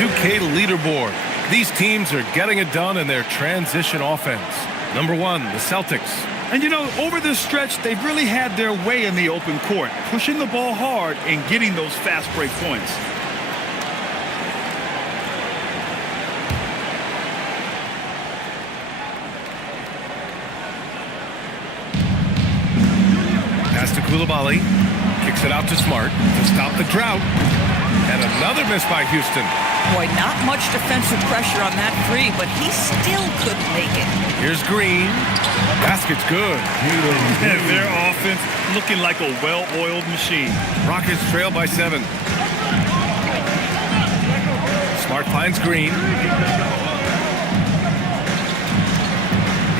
2K leaderboard. These teams are getting it done in their transition offense. Number 1, the Celtics. And, you know, over this stretch, they've really had their way in the open court, pushing the ball hard and getting those fast break points. Pass to Coulibaly. Kicks it out to Smart to stop the drought. And another miss by Houston. Boy, not much defensive pressure on that three, but he still couldn't make it. Here's Green. Basket's good. And their offense looking like a well-oiled machine. Rockets trail by 7. Smart finds Green.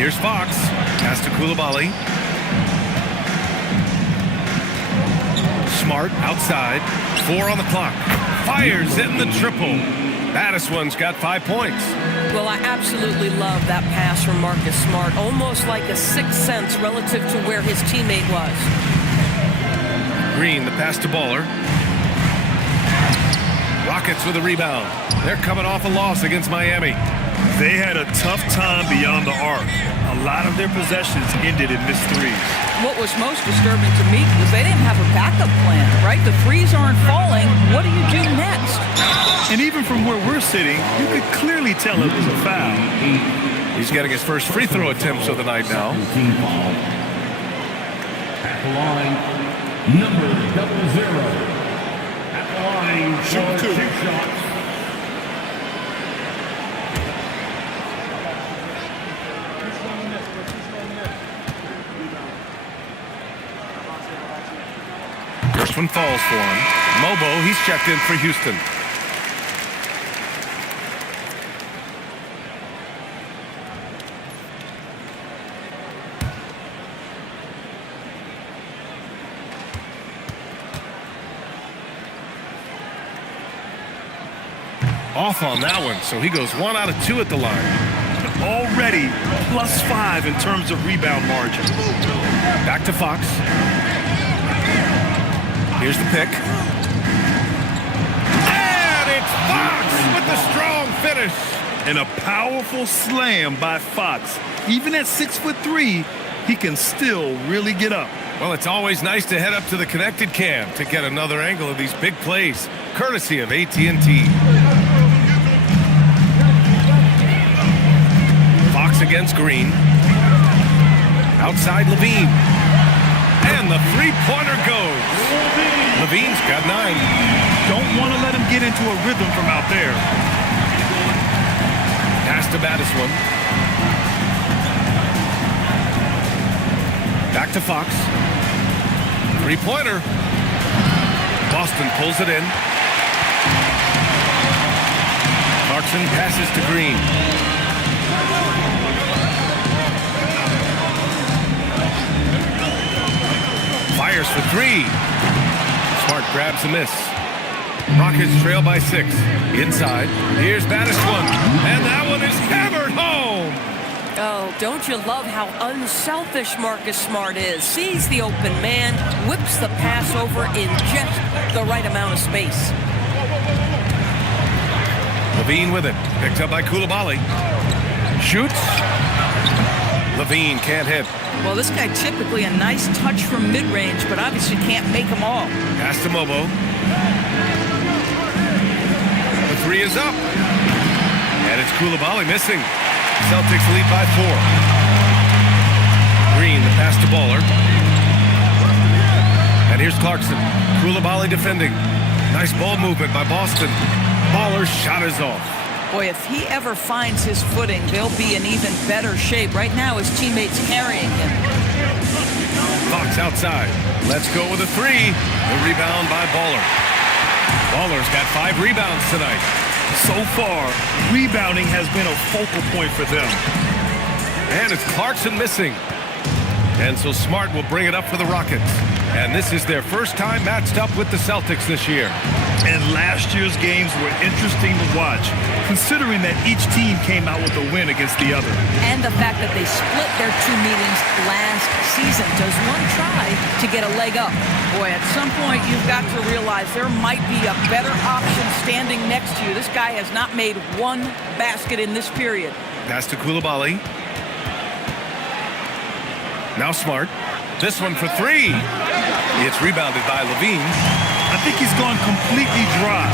Here's Fox. Pass to Coulibaly. Smart outside. 4 on the clock. Fires in the triple. Baddest one's got 5 points. Well, I absolutely love that pass from Marcus Smart. Almost like a sixth sense relative to where his teammate was. Green, the pass to Baller. Rockets with a rebound. They're coming off a loss against Miami. They had a tough time beyond the arc. A lot of their possessions ended in missed threes. What was most disturbing to me was they didn't have a backup plan, right? The threes aren't falling. What do you do next? And even from where we're sitting, you could clearly tell it was a foul. He's getting his first free throw attempts of the night now. At the line, number 00. At the line, for 2 shots. First one falls for him. Mobo, he's checked in for Houston. Off on that one, so he goes 1 out of 2 at the line. Already +5 in terms of rebound margin. Back to Fox. Here's the pick. And it's Fox with the strong finish. And a powerful slam by Fox. Even at 6'3", he can still really get up. Well, it's always nice to head up to the connected cam to get another angle of these big plays, courtesy of AT&T. Fox against Green. Outside Levine. And the three-pointer goes. Levine's got 9. Don't want to let him get into a rhythm from out there. Pass to Baddest one. Back to Fox. Three-pointer. Boston pulls it in. Clarkson passes to Green. Fires for 3. Smart grabs a miss. Rockets trail by 6. Inside. Here's Baddest one. And that one is hammered home. Oh, don't you love how unselfish Marcus Smart is? Sees the open man, whips the pass over in just the right amount of space. Levine with it. Picked up by Coulibaly. Shoots. Levine can't hit. Well, this guy typically a nice touch from mid-range, but obviously can't make them all. Pass to Mobo. The 3 is up. And it's Coulibaly missing. Celtics lead by 4. Green, the pass to Baller. And here's Clarkson. Coulibaly defending. Nice ball movement by Boston. Baller's shot is off. Boy, if he ever finds his footing, they'll be in even better shape. Right now, his teammates carrying him. Fox outside. Let's go with a 3. The rebound by Baller. Baller's got 5 rebounds tonight. So far, rebounding has been a focal point for them. And it's Clarkson missing. And so Smart will bring it up for the Rockets. And this is their first time matched up with the Celtics this year. And last year's games were interesting to watch, considering that each team came out with a win against the other. And the fact that they split their two meetings last season. Does one try to get a leg up? Boy, at some point you've got to realize there might be a better option standing next to you. This guy has not made one basket in this period. Pass to Coulibaly. Now Smart. This one for three. It's rebounded by Levine. I think he's gone completely dry.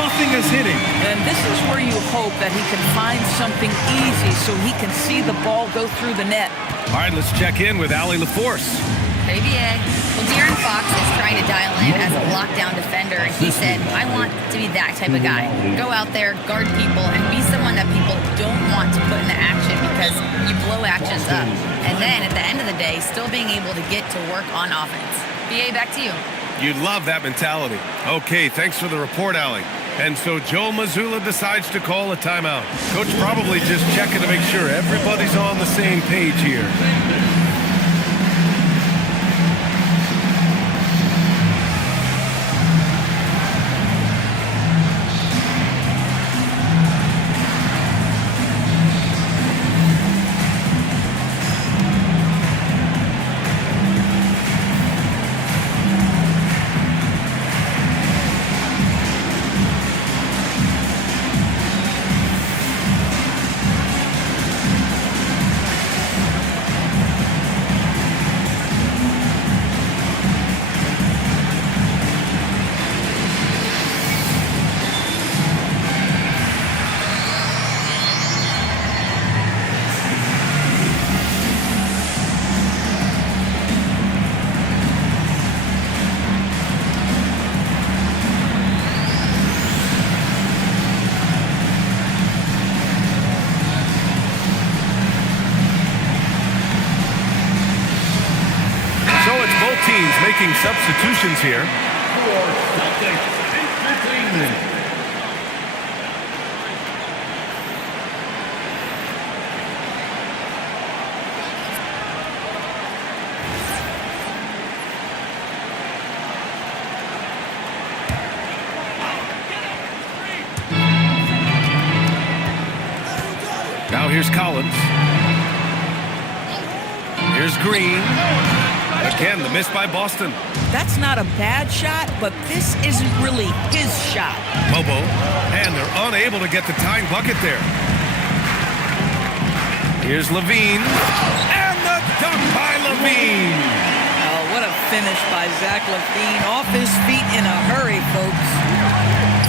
Nothing is hitting. And this is where you hope that he can find something easy so he can see the ball go through the net. All right, let's check in with Allie LaForce. ABA. Well, De'Aaron Fox is trying to dial in as a lockdown defender, and he said, I want to be that type of guy. Go out there, guard people, and be someone that people don't want to put into action because you blow actions up. And then, at the end of the day, still being able to get to work on offense. BA, back to you. You love that mentality. Okay, thanks for the report, Allie. And so Joe Mazzulla decides to call a timeout. Coach probably just checking to make sure everybody's on the same page here. Teams making substitutions here. For Celtics Entertainment. Now here's Collins. Here's Green. Again, the miss by Boston. That's not a bad shot, but this isn't really his shot. Bobo, and they're unable to get the tying bucket there. Here's Levine, and the dunk by Levine. Oh, what a finish by Zach Levine. Off his feet in a hurry, folks.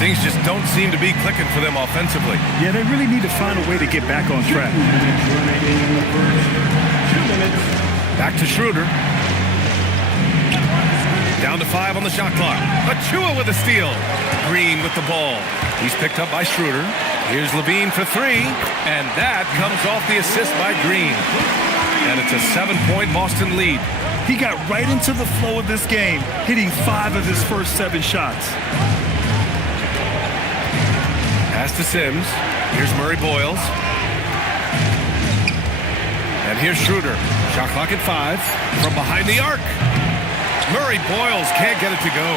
Things just don't seem to be clicking for them offensively. Yeah, they really need to find a way to get back on track. Back to Schroeder. Down to 5 on the shot clock. Achua with a steal. Green with the ball. He's picked up by Schroeder. Here's Levine for 3. And that comes off the assist by Green. And it's a 7-point Boston lead. He got right into the flow of this game, hitting 5 of his first 7 shots. Pass to Sims. Here's Murray Boyles. And here's Schroeder. Shot clock at 5. From behind the arc. Murray Boyles can't get it to go.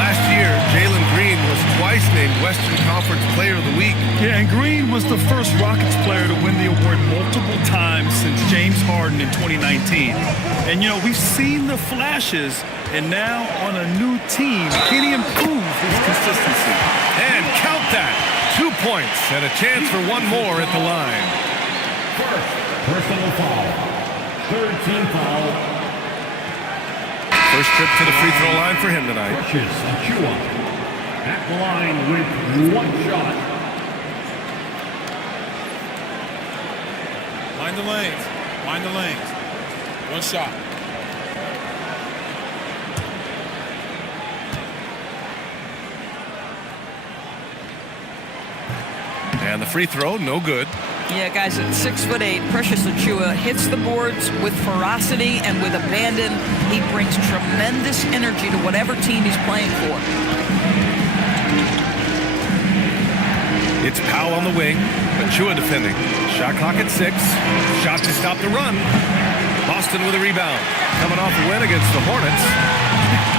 Last year, Jalen Green was twice named Western Conference Player of the Week. Yeah, and Green was the first Rockets player to win the award multiple times since James Harden in 2019. And, you know, we've seen the flashes, and now on a new team, can he improve his consistency? And count that. 2 points and a chance for one more at the line. First personal foul. Third team foul. First trip to the free throw line for him tonight. Precious Achua at the line with 1 shot. Mind the lanes. Mind the lanes. 1 shot. And the free throw, no good. Yeah, guys, at 6'8", Precious Achua hits the boards with ferocity and with abandon. He brings tremendous energy to whatever team he's playing for. It's Powell on the wing. Achua defending. Shot clock at 6. Shot to stop the run. Boston with a rebound. Coming off a win against the Hornets.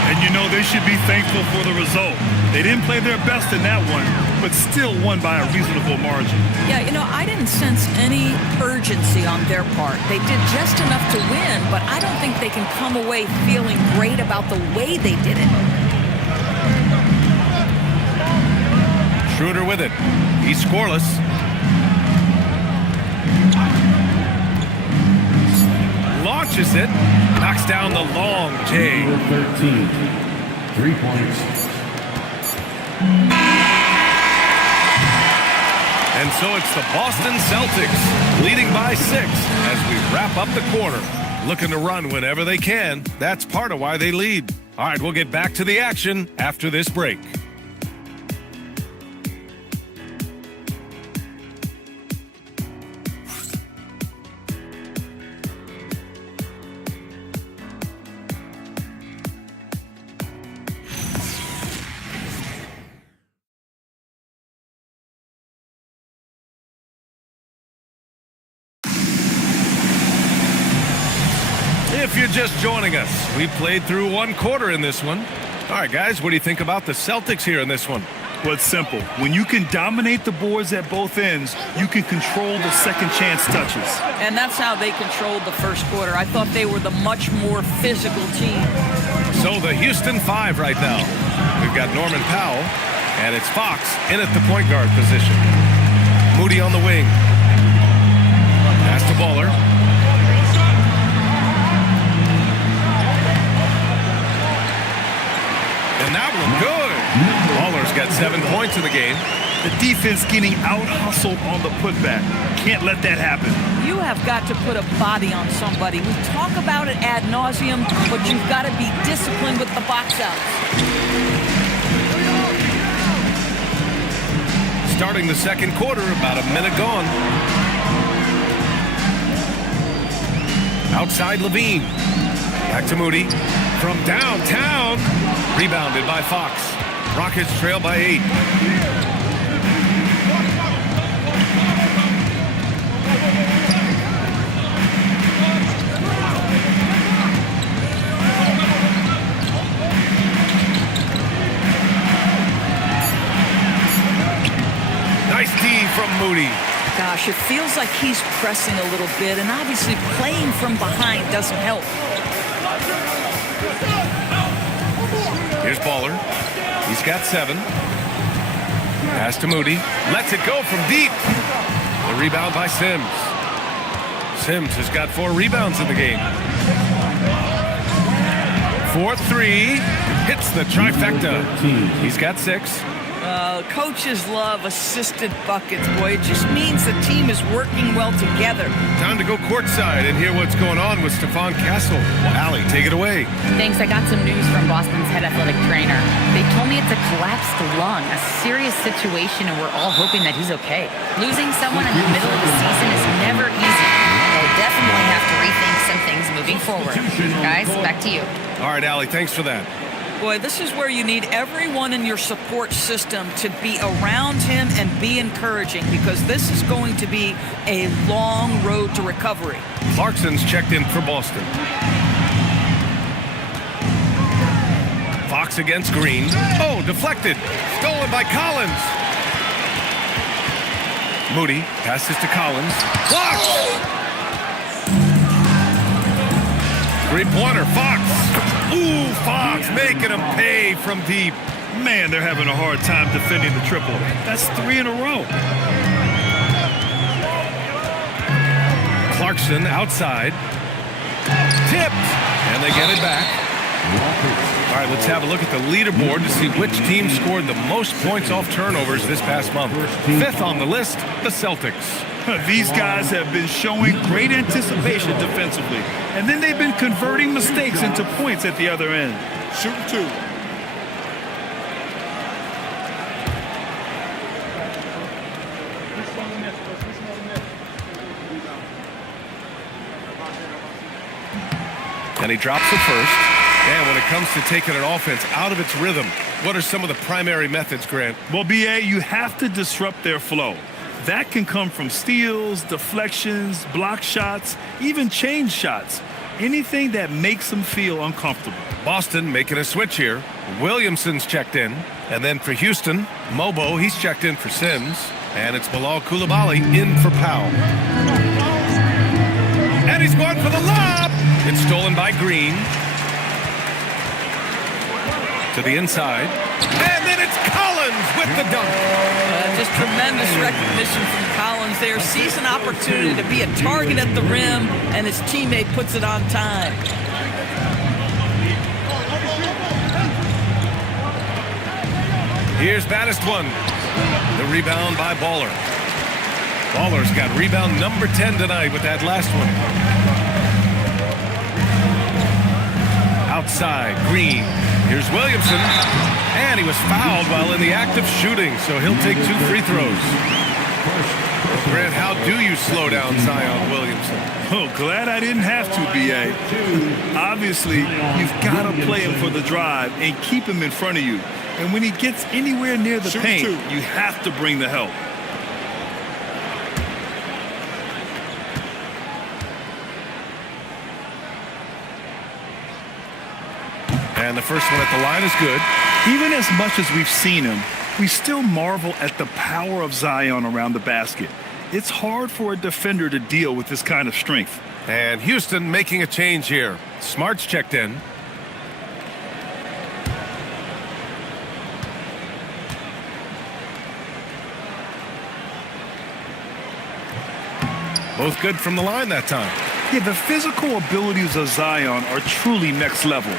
And you know they should be thankful for the result. They didn't play their best in that one, but still won by a reasonable margin. Yeah, you know, I didn't sense any urgency on their part. They did just enough to win, but I don't think they can come away feeling great about the way they did it. Schroeder with it. He's scoreless. Launches it. Knocks down the long J. Number 13. 3 points. And so it's the Boston Celtics leading by 6 as we wrap up the quarter. Looking to run whenever they can. That's part of why they lead. All right, we'll get back to the action after this break. If you're just joining us, we played through 1 quarter in this one. All right, guys, what do you think about the Celtics here in this one? Well, it's simple. When you can dominate the boards at both ends, you can control the second chance touches. And that's how they controlled the first quarter. I thought they were the much more physical team. So the Houston 5 right now. We've got Norman Powell, and it's Fox in at the point guard position. Moody on the wing. Pass to Baller. And that one good. Baller's got 7 points in the game. The defense getting out-hustled on the putback. Can't let that happen. You have got to put a body on somebody. We talk about it ad nauseum, but you've got to be disciplined with the box outs. Starting the second quarter, about a minute gone. Outside Levine. Back to Moody. From downtown. Rebounded by Fox. Rockets trail by 8. Nice D from Moody. Gosh, it feels like he's pressing a little bit, and obviously playing from behind doesn't help. Here's Baller. He's got 7. Pass to Moody. Lets it go from deep. The rebound by Sims. Sims has got 4 rebounds in the game. 4-3. Hits the trifecta. He's got 6. Coaches love assisted buckets, boy. It just means the team is working well together. Time to go courtside and hear what's going on with Stephon Castle. Allie, take it away. Thanks. I got some news from Boston's head athletic trainer. They told me it's a collapsed lung, a serious situation, and we're all hoping that he's okay. Losing someone in the middle of the season is never easy. We'll definitely have to rethink some things moving forward. Guys, back to you. All right, Allie, thanks for that. Boy, this is where you need everyone in your support system to be around him and be encouraging, because this is going to be a long road to recovery. Clarkson's checked in for Boston. Fox against Green. Oh, deflected. Stolen by Collins. Moody passes to Collins. Blocked! Three-pointer, Fox. Ooh, Fox making him pay from deep. Man, they're having a hard time defending the triple. That's 3 in a row. Clarkson outside. Tipped. And they get it back. All right, let's have a look at the leaderboard to see which team scored the most points off turnovers this past month. 5th on the list, the Celtics. These guys have been showing great anticipation defensively, and then they've been converting mistakes into points at the other end. Shooting 2. And he drops it first. And when it comes to taking an offense out of its rhythm, what are some of the primary methods, Grant? Well, B.A., you have to disrupt their flow. That can come from steals, deflections, block shots, even change shots. anything that makes him feel uncomfortable. Boston making a switch here. Williamson's checked in. And then for Houston, Mobo, he's checked in for Sims. And it's Bilal Coulibaly in for Powell. And he's going for the lob. It's stolen by Green. To the inside. And then it's Collins with the dunk. Just tremendous recognition from Collins there. Sees an opportunity to be a target at the rim, and his teammate puts it on time. Here's Baddest one. The rebound by Baller. Baller's got rebound number 10 tonight with that last one. Outside, Green. Here's Williamson. And he was fouled while in the act of shooting, so he'll take 2 free throws. Grant, how do you slow down Zion Williamson? Oh, glad I didn't have to, B.A. Obviously, you've got to play him for the drive and keep him in front of you. And when he gets anywhere near the paint, you have to bring the help. And the first one at the line is good. Even as much as we've seen him, we still marvel at the power of Zion around the basket. It's hard for a defender to deal with this kind of strength. And Houston making a change here. Smart's checked in. Both good from the line that time. Yeah, the physical abilities of Zion are truly next level.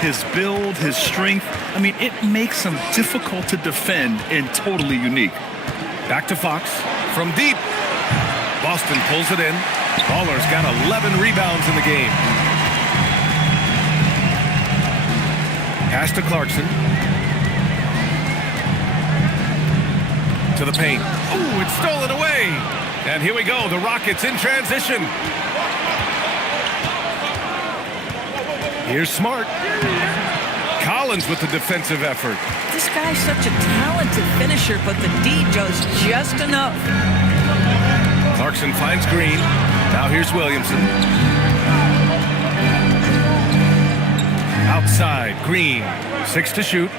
His build, his strength, I mean, it makes him difficult to defend and totally unique. Back to Fox from deep. Boston pulls it in. Baller's got 11 rebounds in the game. Pass to Clarkson. To the paint. Ooh, it's stolen away. And here we go, the Rockets in transition. Here's Smart. Collins with the defensive effort. This guy's such a talented finisher, but the D does just enough. Clarkson finds Green. Now here's Williamson. Outside, Green. 6 to shoot.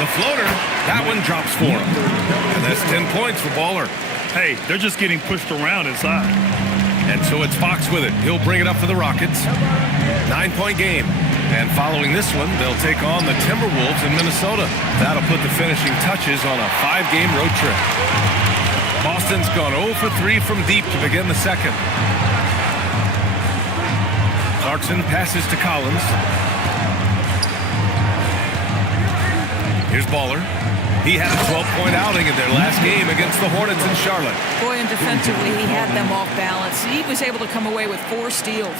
The floater, that one drops for him. And that's 10 points for Baller. Hey, they're just getting pushed around inside. And so it's Fox with it. He'll bring it up for the Rockets. 9-point game. And following this one, they'll take on the Timberwolves in Minnesota. That'll put the finishing touches on a 5-game road trip. Boston's gone 0 for 3 from deep to begin the second. Clarkson passes to Collins. Here's Baller. He had a 12-point outing in their last game against the Hornets in Charlotte. Boy, and defensively, he had them off balance. He was able to come away with 4 steals.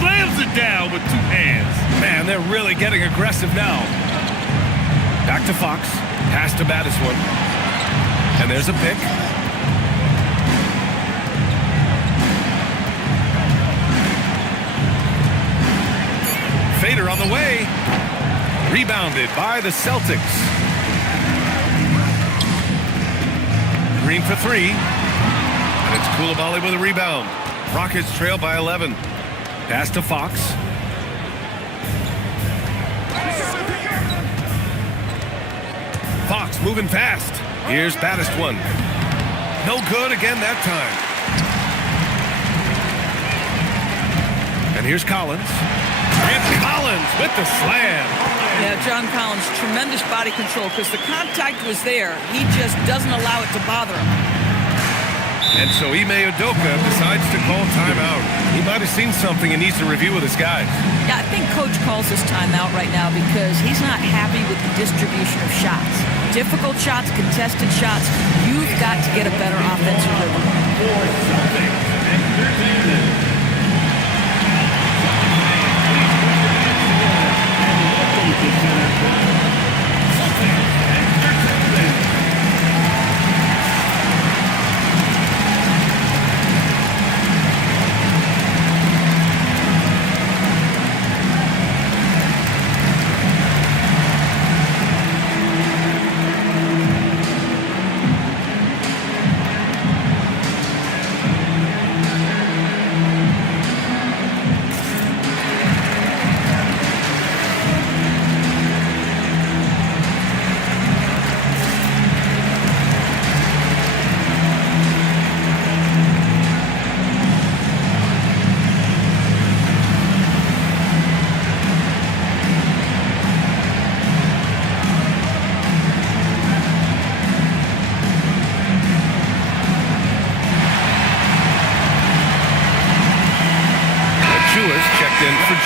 Slams it down with 2 hands. Man, they're really getting aggressive now. Back to Fox. Pass to Baddest one. And there's a pick. Fader on the way. Rebounded by the Celtics. Green for 3. And it's Coulibaly with a rebound. Rockets trail by 11. Pass to Fox. Fox moving fast. Here's Baddest one. No good again that time. And here's Collins. And Collins with the slam. Yeah, John Collins, tremendous body control because the contact was there. He just doesn't allow it to bother him. And so Ime Udoka decides to call timeout. He might have seen something and needs to review with his guys. Yeah, I think Coach calls this timeout right now because he's not happy with the distribution of shots. Difficult shots, contested shots. You've got to get a better offensive rhythm.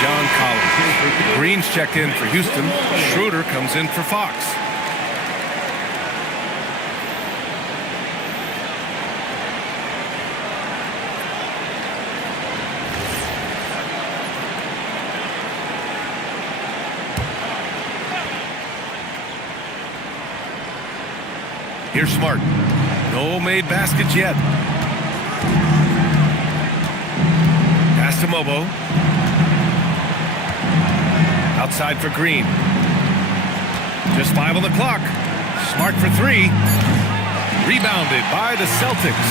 John Collins. Green's checked in for Houston. Schroeder comes in for Fox. Here's Smart. No made baskets yet. Pass to Mobo. Outside for Green. Just 5 on the clock. Smart for 3. Rebounded by the Celtics.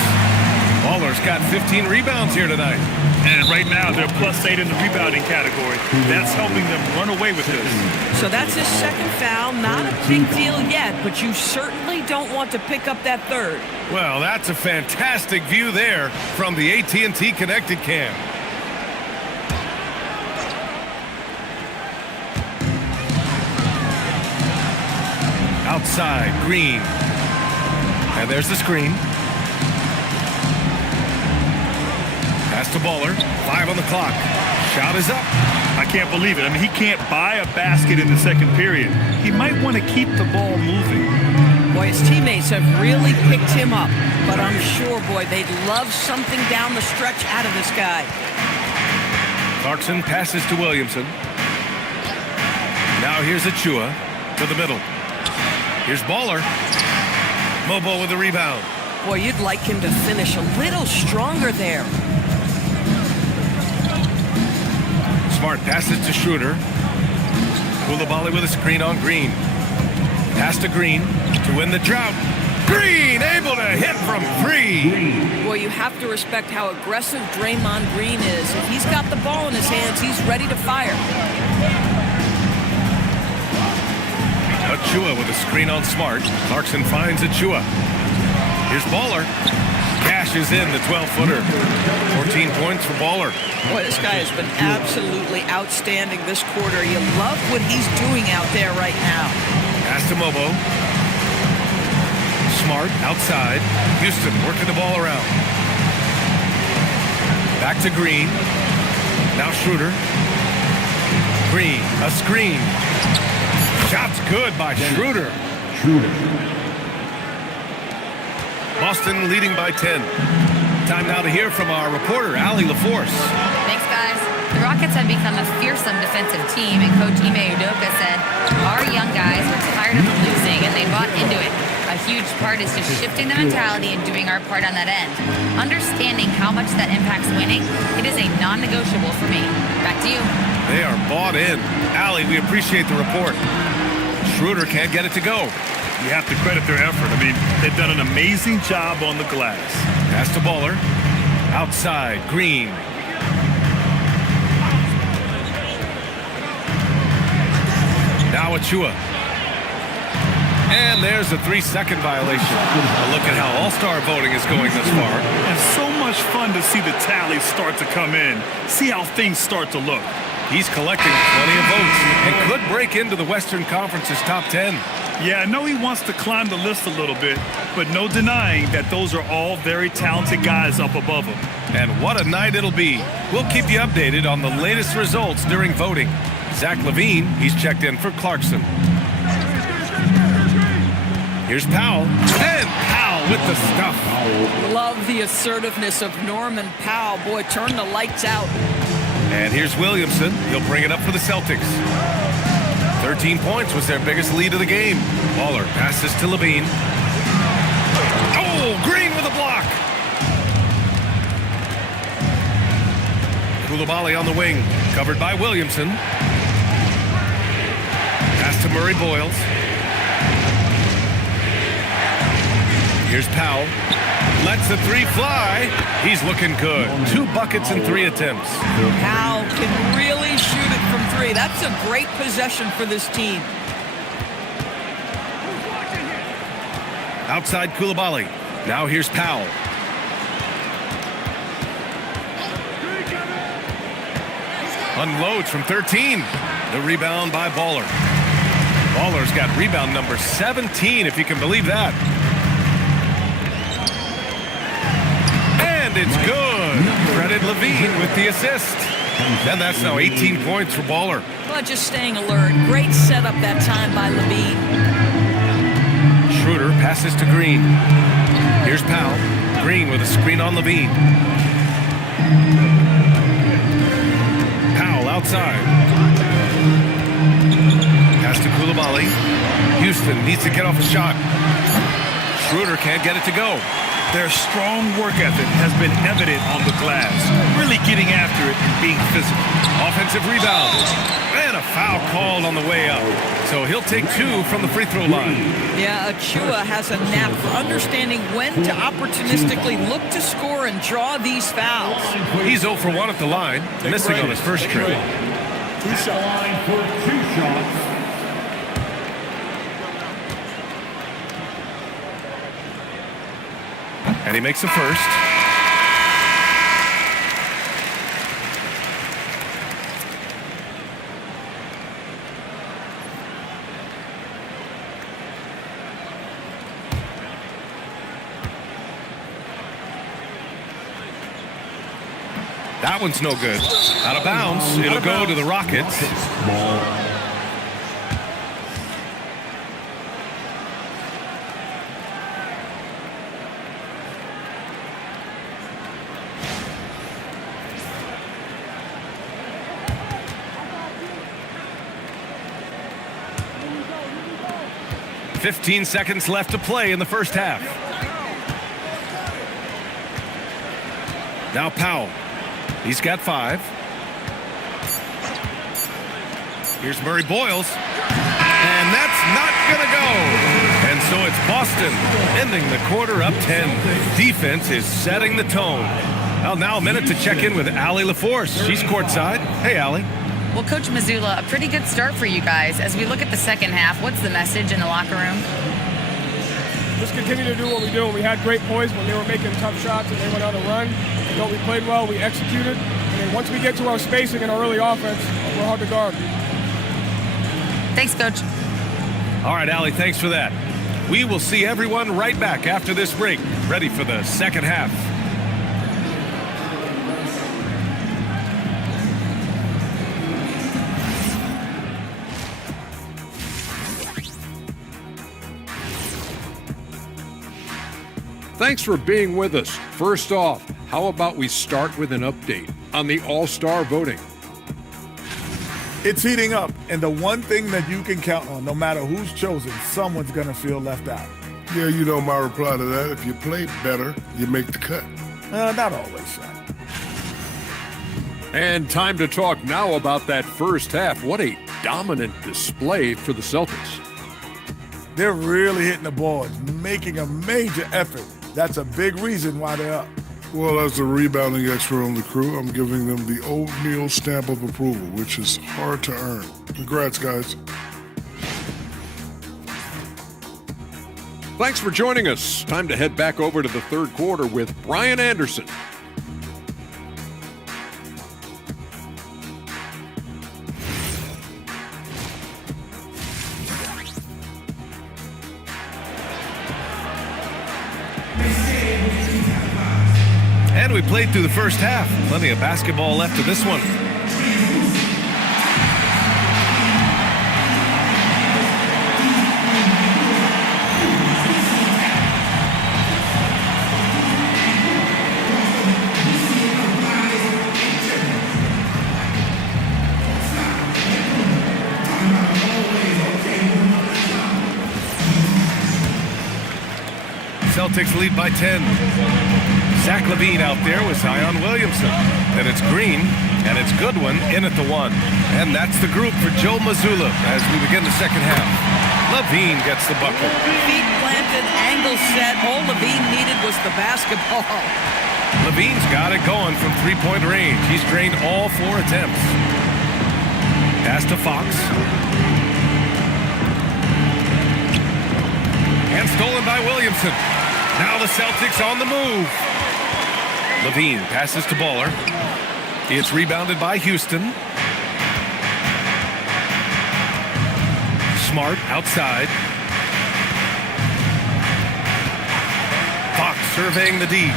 Baller's got 15 rebounds here tonight. And right now, they're +8 in the rebounding category. That's helping them run away with this. So that's his second foul. Not a big deal yet, but you certainly don't want to pick up that third. Well, that's a fantastic view there from the AT&T Connected Cam. Outside, Green. And there's the screen. Pass to Baller. 5 on the clock. Shot is up. I can't believe it. I mean, he can't buy a basket in the second period. He might want to keep the ball moving. Boy, his teammates have really picked him up. But I'm sure, boy, they'd love something down the stretch out of this guy. Clarkson passes to Williamson. Now here's Achua to the middle. Here's Baller. Mobo with the rebound. Boy, you'd like him to finish a little stronger there. Smart passes to Schroeder. Koulibaly with a screen on Green. Pass to Green to win the drought. Green able to hit from 3. Boy, you have to respect how aggressive Draymond Green is. If he's got the ball in his hands, he's ready to fire. Achua with a screen on Smart. Clarkson finds Achua. Here's Baller. Cashes in the 12-footer. 14 points for Baller. Boy, this guy has been absolutely outstanding this quarter. You love what he's doing out there right now. Pass to Mobo. Smart outside. Houston working the ball around. Back to Green. Now Schroeder. Green, a screen. Shot's good by Schroeder. Boston leading by 10. Time now to hear from our reporter, Allie LaForce. Thanks, guys. The Rockets have become a fearsome defensive team, and Coach Ime Udoka said, our young guys were tired of losing, and they bought into it. A huge part is just shifting the mentality and doing our part on that end. Understanding how much that impacts winning, it is a non-negotiable for me. Back to you. They are bought in. Allie, we appreciate the report. Schroeder can't get it to go. You have to credit their effort. I mean, they've done an amazing job on the glass. Pass to Baller. Outside, Green. Now Achua. And there's a 3-second violation. A look at how all-star voting is going this far. And so much fun to see the tallies start to come in. See how things start to look. He's collecting plenty of votes and could break into the Western Conference's top 10. Yeah, I know he wants to climb the list a little bit, but no denying that those are all very talented guys up above him. And what a night it'll be. We'll keep you updated on the latest results during voting. Zach LaVine, he's checked in for Clarkson. Here's Powell. And Powell with the stuff. Love the assertiveness of Norman Powell. Boy, turn the lights out. And here's Williamson. He'll bring it up for the Celtics. 13 points was their biggest lead of the game. Baller passes to LaVine. Oh, Green with a block. Koulibaly on the wing, covered by Williamson. Pass to Murray Boyles. Here's Powell. Lets the 3 fly. He's looking good. 2 buckets and 3 attempts. Powell can really shoot it from 3. That's a great possession for this team. Outside Koulibaly. Now here's Powell. Unloads from 13. The rebound by Baller. Baller's got rebound number 17, if you can believe that. And it's good. Credit LaVine with the assist. And that's now 18 points for Baller. Well, just staying alert. Great setup that time by Levine. Schroeder passes to Green. Here's Powell. Green with a screen on Levine. Powell outside. Pass to Coulibaly. Houston needs to get off a shot. Schroeder can't get it to go. Their strong work ethic has been evident on the glass, really getting after it and being physical. Offensive rebound. And a foul called on the way up. So he'll take 2 from the free throw line. Yeah, Achua has a knack for understanding when to opportunistically look to score and draw these fouls. He's 0 for 1 at the line, missing on his first trip. At the line for 2 shots. And he makes the first. That one's no good. Out of bounds. It'll go to the Rockets. Ball. 15 seconds left to play in the first half. Now Powell. He's got 5. Here's Murray Boyles. And that's not going to go. And so it's Boston ending the quarter up 10. Defense is setting the tone. Well, now a minute to check in with Allie LaForce. She's courtside. Hey, Allie. Well, Coach Mazzulla, a pretty good start for you guys. As we look at the second half, what's the message in the locker room? Just continue to do what we do. We had great poise when they were making tough shots and they went on a run. You know, we played well, we executed. And then once we get to our spacing and our early offense, we're hard to guard. Thanks, Coach. All right, Allie, thanks for that. We will see everyone right back after this break, ready for the second half. Thanks for being with us. First off, how about we start with an update on the All-Star voting? It's heating up, and the one thing that you can count on, no matter who's chosen, someone's going to feel left out. Yeah, you know my reply to that. If you play better, you make the cut. Not always, son. And time to talk now about that first half. What a dominant display for the Celtics. They're really hitting the boards, making a major effort. That's a big reason why they're up. Well, as the rebounding expert on the crew, I'm giving them the oatmeal stamp of approval, which is hard to earn. Congrats, guys. Thanks for joining us. Time to head back over to the third quarter with Brian Anderson. And we played through the first half. Plenty of basketball left in this one. Celtics lead by 10. Zach LaVine out there with Zion Williamson. Then it's Green, and it's Goodwin in at the 1. And that's the group for Joe Mazzulla as we begin the second half. LaVine gets the bucket. Feet planted, angle set. All LaVine needed was the basketball. LaVine's got it going from three-point range. He's drained all 4 attempts. Pass to Fox. And stolen by Williamson. Now the Celtics on the move. LaVine passes to Baller. It's rebounded by Houston. Smart outside. Fox surveying the D.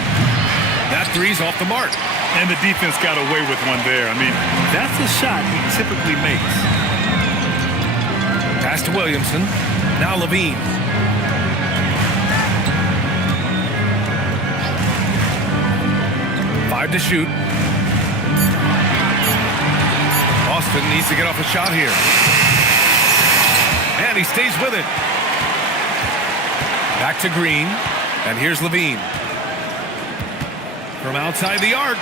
That three's off the mark. And the defense got away with one there. I mean, that's a shot he typically makes. Pass to Williamson. Now Levine. Five to shoot. Boston needs to get off a shot here. And he stays with it. Back to Green. And here's Levine. From outside the arc.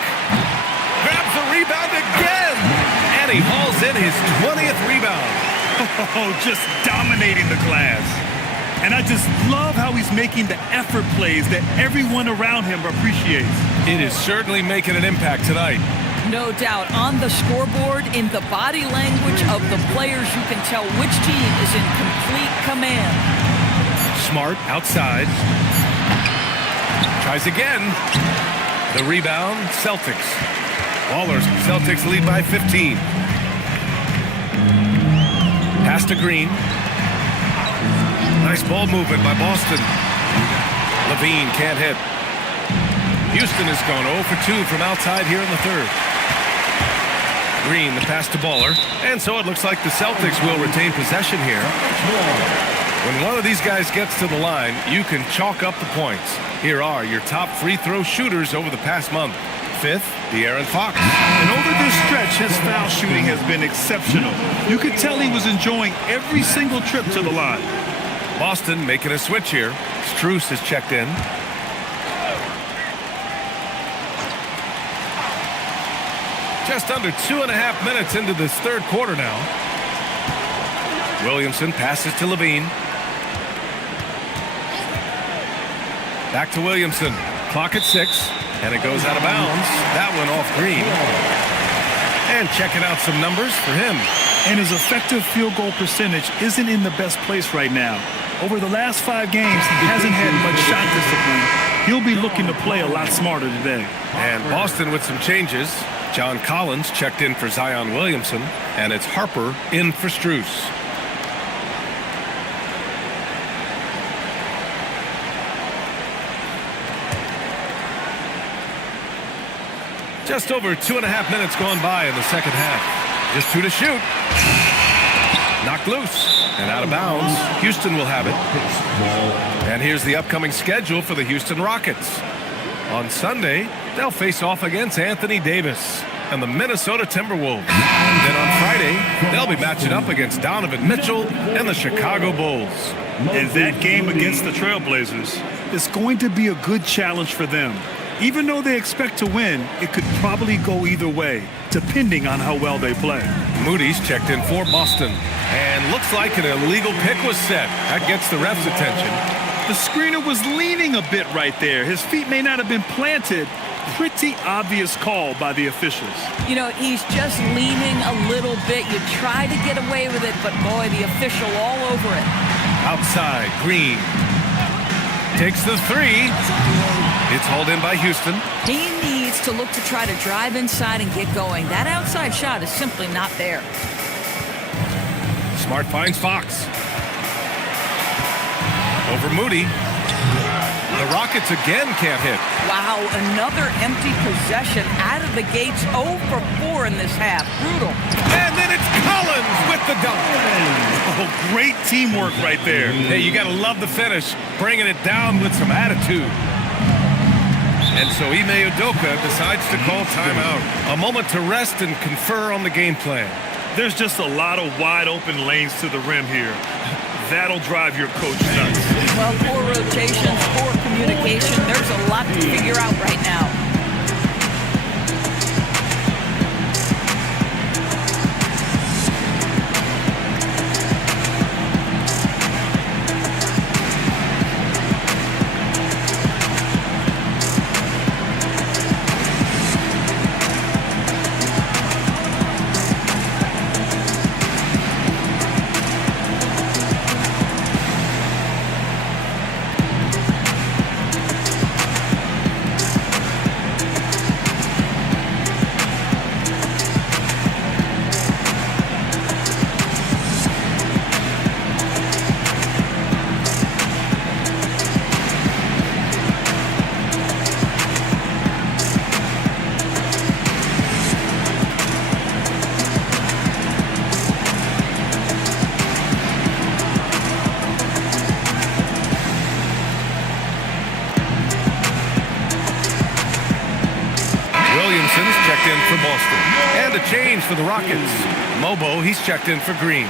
Grabs the rebound again. And he hauls in his 20th rebound. Oh, just dominating the glass. And I just love how he's making the effort plays that everyone around him appreciates. It is certainly making an impact tonight. No doubt. On the scoreboard, in the body language of the players, you can tell which team is in complete command. Smart outside. Tries again. The rebound, Celtics. Ballers, Celtics lead by 15. Pass to Green. Nice ball movement by Boston. Levine can't hit. Houston has gone 0 for 2 from outside here in the third. Green, the pass to Baller. And so it looks like the Celtics will retain possession here. When one of these guys gets to the line, you can chalk up the points. Here are your top free throw shooters over the past month. Fifth, De'Aaron Fox. And over this stretch, his foul shooting has been exceptional. You could tell he was enjoying every single trip to the line. Boston making a switch here. Strus is checked in. Just under 2.5 minutes into this third quarter now. Williamson passes to Levine. Back to Williamson. Clock at 6. And it goes out of bounds. That one off Green. And checking out some numbers for him. And his effective field goal percentage isn't in the best place right now. Over the last 5 games, he hasn't had much shot discipline. He'll be looking to play a lot smarter today. And Boston with some changes. John Collins checked in for Zion Williamson. And it's Harper in for Strus. Just over 2.5 minutes going by in the second half. Just 2 to shoot. Knocked loose and out of bounds. Houston will have it. And here's the upcoming schedule for the Houston Rockets. On Sunday, they'll face off against Anthony Davis and the Minnesota Timberwolves. Then on Friday, they'll be matching up against Donovan Mitchell and the Chicago Bulls. And that game against the Trailblazers is going to be a good challenge for them. Even though they expect to win, it could probably go either way, depending on how well they play. Moody's checked in for Boston. And looks like an illegal pick was set. That gets the ref's attention. The screener was leaning a bit right there. His feet may not have been planted. Pretty obvious call by the officials. You know, he's just leaning a little bit. You try to get away with it, but boy, the official all over it. Outside, Green. Takes the 3. It's hauled in by Houston. He needs to look to try to drive inside and get going. That outside shot is simply not there. Smart finds Fox. Over Moody. The Rockets again can't hit. Wow, another empty possession out of the gates. 0 for 4 in this half. Brutal. And then it's Collins with the dunk. Oh, great teamwork right there. Hey, you got to love the finish. Bringing it down with some attitude. And so Ime Udoka decides to call timeout. A moment to rest and confer on the game plan. There's just a lot of wide open lanes to the rim here. That'll drive your coach nuts. Well, poor rotations, poor communication. There's a lot to figure out right now. Williamson is checked in for Boston. And a change for the Rockets. Mobo, he's checked in for Green.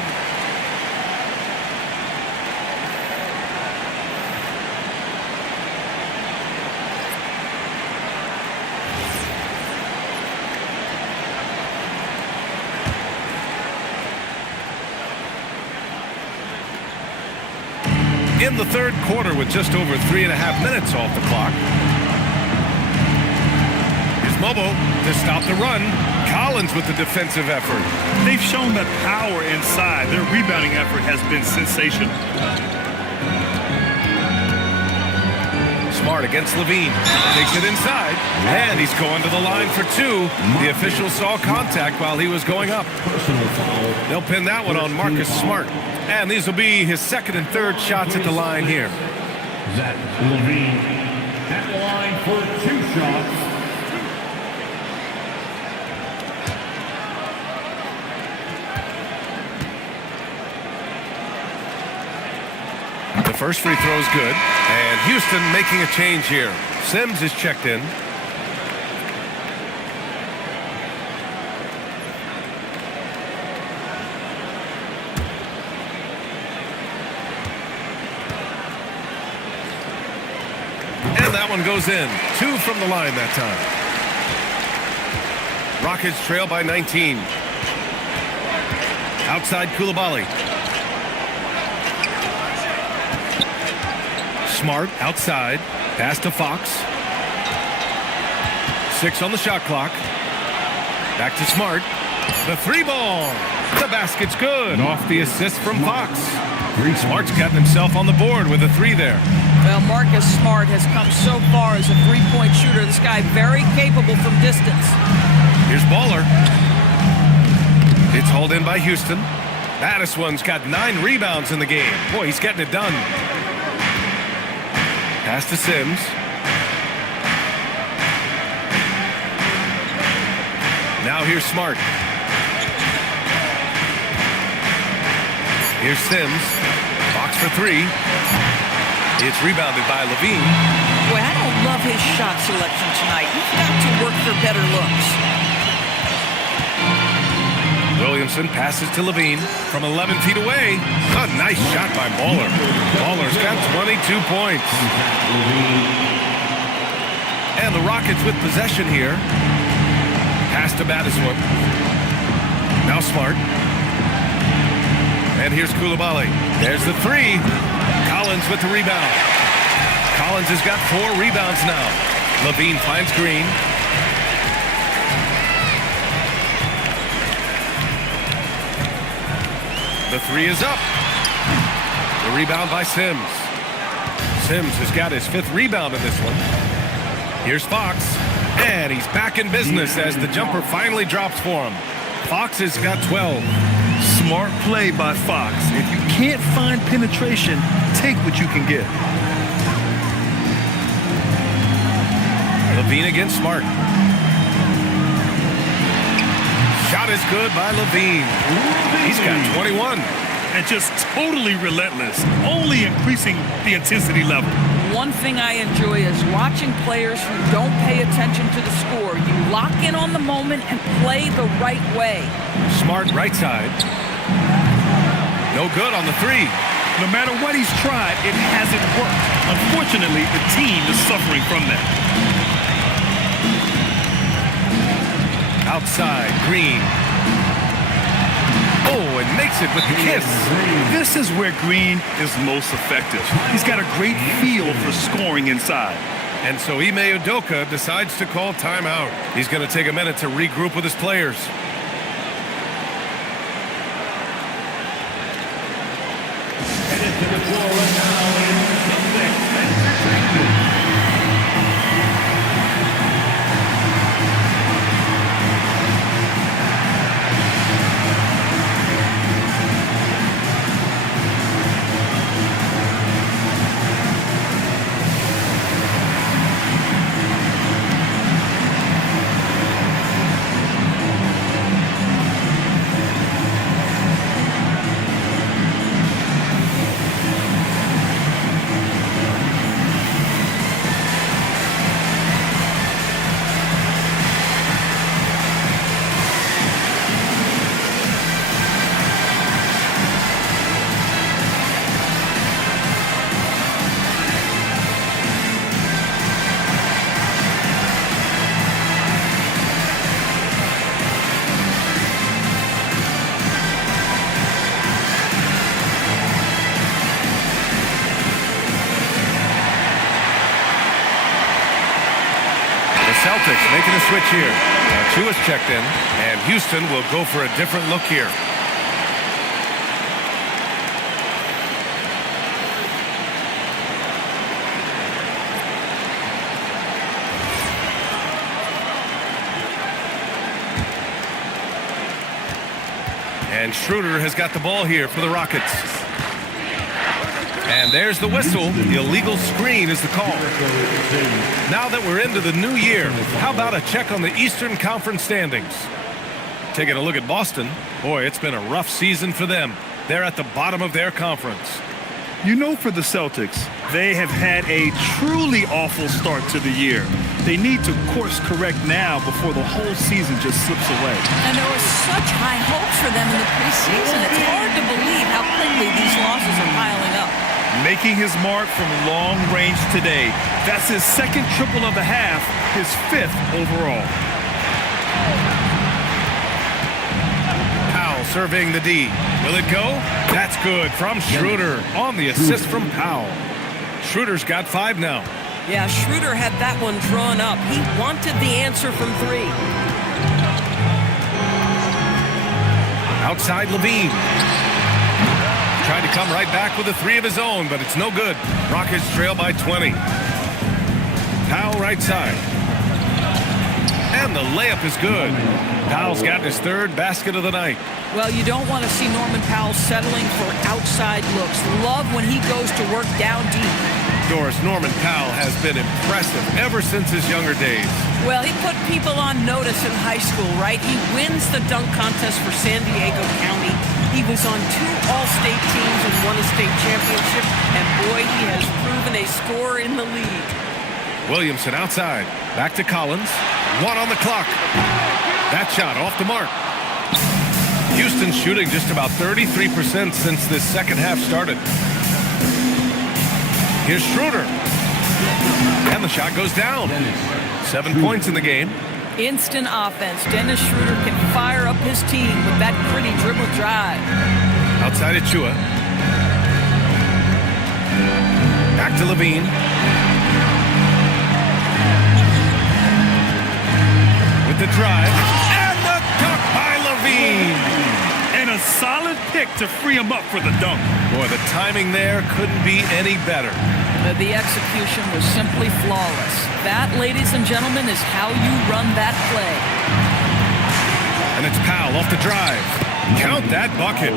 In the third quarter with just over 3.5 minutes off the clock. Here's Mobo to stop the run. Collins with the defensive effort. They've shown that power inside. Their rebounding effort has been sensational. Smart against Levine. Takes it inside. And he's going to the line for two. The official saw contact while he was going up. They'll pin that one on Marcus Smart. And these will be his second and third shots at the line here. Zach Levine at the line for 2 shots. The first free throw is good. And Houston making a change here. Sims is checked in. And that one goes in. 2 from the line that time. Rockets trail by 19. Outside Coulibaly. Smart outside. Pass to Fox. 6 on the shot clock. Back to Smart. The 3-ball. The basket's good. Off the assist from Fox. Smart's gotten himself on the board with a 3 there. Well, Marcus Smart has come so far as a three-point shooter. This guy very capable from distance. Here's Baller. It's hauled in by Houston. Madison's got 9 rebounds in the game. Boy, he's getting it done. Pass to Sims. Now here's Smart. Here's Sims. Fox for 3. It's rebounded by Levine. Boy, I don't love his shot selection tonight. He's got to work for better looks. Williamson passes to Levine from 11 feet away. A nice shot by Baller. Baller's got 22 points. And the Rockets with possession here. Pass to Madison. Now Smart. And here's Coulibaly. There's the 3. Collins with the rebound. Collins has got 4 rebounds now. Levine finds Green. The 3 is up. The rebound by Sims. Sims has got his 5th rebound in this one. Here's Fox. And he's back in business as the jumper finally drops for him. Fox has got 12. Smart play by Fox. If you can't find penetration, take what you can get. Levine against Smart. Shot is good by Levine. He's got 21. And just totally relentless, only increasing the intensity level. One thing I enjoy is watching players who don't pay attention to the score. You lock in on the moment and play the right way. Smart right side. No good on the 3. No matter what he's tried, it hasn't worked. Unfortunately, the team is suffering from that. Outside, Green. Oh, and makes it with the kiss. This is where Green is most effective. He's got a great feel for scoring inside. And so Ime Udoka decides to call timeout. He's going to take a minute to regroup with his players. Headed to the floor right now in Celtics. Celtics making a switch here. Chua's checked in, and Houston will go for a different look here. And Schroeder has got the ball here for the Rockets. And there's the whistle. The illegal screen is the call. Now that we're into the new year, how about a check on the Eastern Conference standings? Taking a look at Boston. Boy, it's been a rough season for them. They're at the bottom of their conference. You know, for the Celtics, they have had a truly awful start to the year. They need to course correct now before the whole season just slips away. And there was such high hopes for them in the preseason. It's hard to believe how quickly these losses are piling up. Making his mark from long range today. That's his second triple of the half, his 5th overall. Powell surveying the D. Will it go? That's good from Schroeder on the assist from Powell. Schroeder's got 5 now. Yeah, Schroeder had that one drawn up. He wanted the answer from 3. Outside Levine. Tried to come right back with a 3 of his own, but it's no good. Rockets trail by 20. Powell right side. And the layup is good. Powell's got his 3rd basket of the night. Well, you don't want to see Norman Powell settling for outside looks. Love when he goes to work down deep. Doris, Norman Powell has been impressive ever since his younger days. Well, he put people on notice in high school, right? He wins the dunk contest for San Diego County. He was on 2 All-State teams and won a state championship. And boy, he has proven a scorer in the league. Williamson outside. Back to Collins. 1 on the clock. That shot off the mark. Houston shooting just about 33% since this second half started. Here's Schroeder. And the shot goes down. 7 points in the game. Instant offense. Dennis Schroeder can fire up his team with that pretty dribble drive. Outside of Chua. Back to Levine. With the drive. And the dunk by Levine. And a solid pick to free him up for the dunk. Boy, the timing there couldn't be any better. The execution was simply flawless. That, ladies and gentlemen, is how you run that play. And it's Powell off the drive. Count that bucket.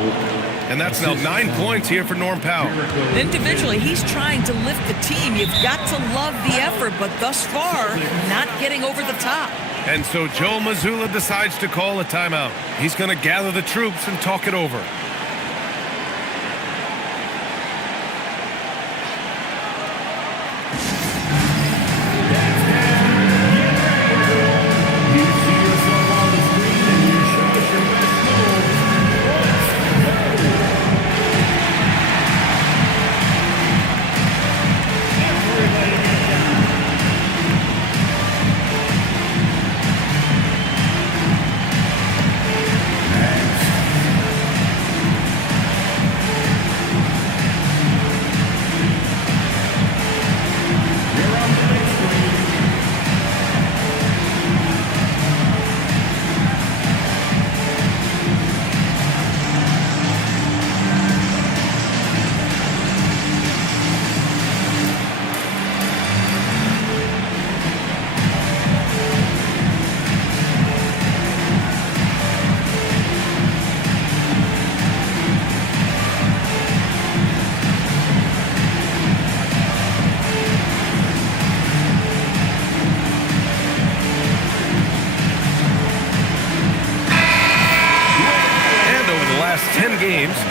And that's now 9 points here for Norm Powell. Individually, he's trying to lift the team. You've got to love the effort, but thus far, not getting over the top. And so Joe Mazzulla decides to call a timeout. He's going to gather the troops and talk it over.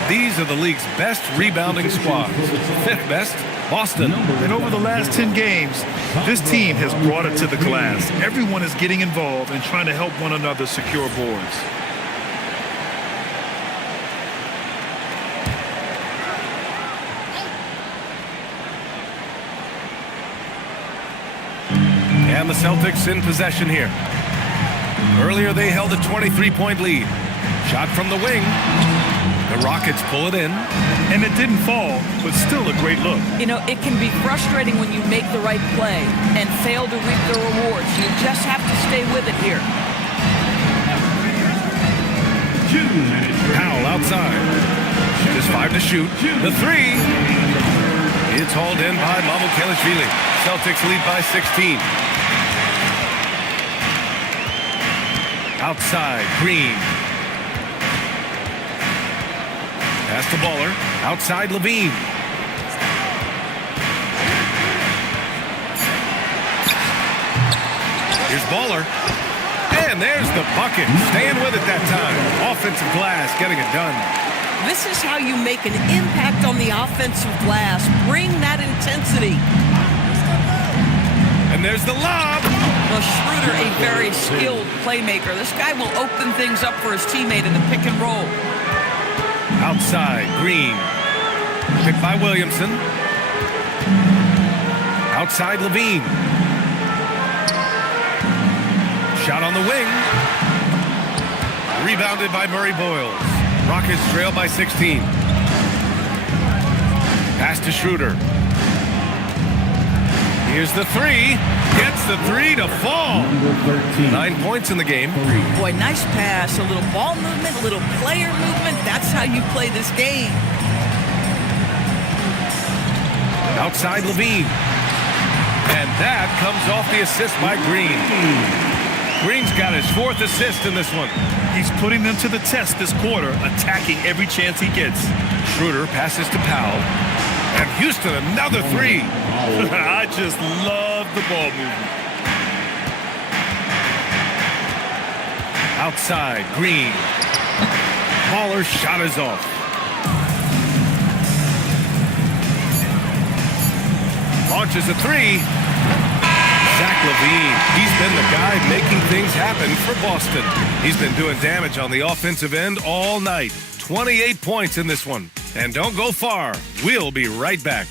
These are the league's best rebounding squads. 5th best, Boston. And over the last 10 games, this team has brought it to the glass. Everyone is getting involved and trying to help one another secure boards. And the Celtics in possession here. Earlier they held a 23-point lead. Shot from the wing. The Rockets pull it in. And it didn't fall, but still a great look. You know, it can be frustrating when you make the right play and fail to reap the rewards. You just have to stay with it here. Powell outside. Just 5 to shoot. The 3. It's hauled in by Mamukelashvili. Celtics lead by 16. Outside, Green. Pass to Baller. Outside, Levine. Here's Baller. And there's the bucket. Staying with it that time. Offensive glass, getting it done. This is how you make an impact on the offensive glass. Bring that intensity. And there's the lob. Well, Schroeder, a very skilled playmaker. This guy will open things up for his teammate in the pick and roll. Outside, Green. Picked by Williamson. Outside, Levine. Shot on the wing. Rebounded by Murray Boyles. Rockets trail by 16. Pass to Schroeder. Here's the 3. Gets the 3 to fall. 9 points in the game. Boy, nice pass. A little ball movement, a little player movement. That's how you play this game. Outside Levine. And that comes off the assist by Green. Green's got his 4th assist in this one. He's putting them to the test this quarter, attacking every chance he gets. Schroeder passes to Powell. And Houston, another 3. I just love the ball movement. Outside, Green. Baller's shot is off. Launches a 3. Zach LaVine, he's been the guy making things happen for Boston. He's been doing damage on the offensive end all night. 28 points in this one. And don't go far. We'll be right back.